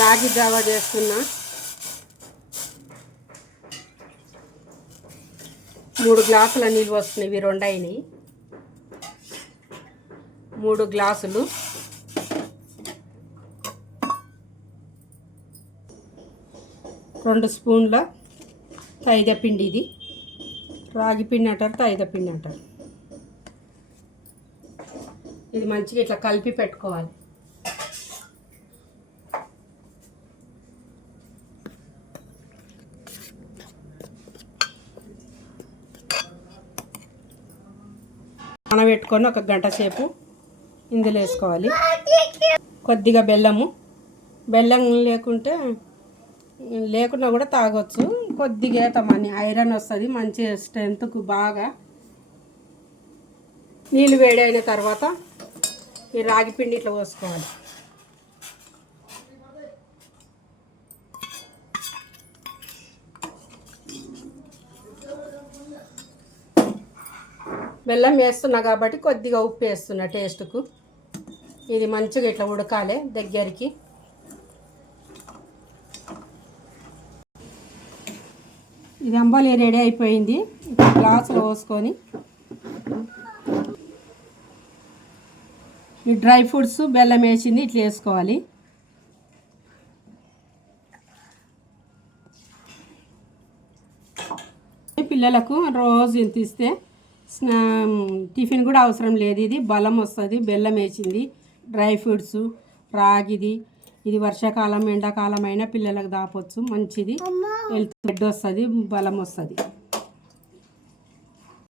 రాగి జావా చేస్తున్నా. 3 గ్లాసుల నీళ్ళు వస్తున్నాయి. ఇవి 2 అయినాయి. 3 గ్లాసులు. రెండు స్పూన్ల తైద పిండి. ఇది రాగి పిండి అంటారు, తైద పిండి అంటారు. ఇది మంచిగా ఇట్లా కలిపి పెట్టుకోవాలి. నానబెట్టుకొని 1 గంట సేపు ఇందులో వేసుకోవాలి. కొద్దిగా బెల్లం లేకున్నా కూడా తాగొచ్చు. కొద్దిగా వేతామని ఐరన్ వస్తుంది, మంచి స్ట్రెంత్కు బాగా. నీళ్ళు వేడి అయిన తర్వాత ఈ రాగి పిండి ఇట్లా పోసుకోవాలి. బెల్లం వేస్తున్నా కాబట్టి కొద్దిగా ఉప్పు వేస్తున్నా టేస్ట్కు. ఇది మంచిగా ఇట్లా ఉడకాలి దగ్గరికి. ఇది అంబలి రెడీ అయిపోయింది. గ్లాసులో పోసుకొని ఈ డ్రై ఫ్రూట్స్ బెల్లం వేసింది ఇట్లా వేసుకోవాలి. పిల్లలకు రోజు ఇంత ఇస్తే టిఫిన్ కూడా అవసరం లేదు. ఇది బలం వస్తుంది. బెల్లం వేసింది, డ్రై ఫ్రూట్స్, రాగిది. ఇది వర్షాకాలం ఎండాకాలం అయినా పిల్లలకు దాపొచ్చు. మంచిది, హెల్త్ బ్లడ్ వస్తుంది, బలం వస్తుంది.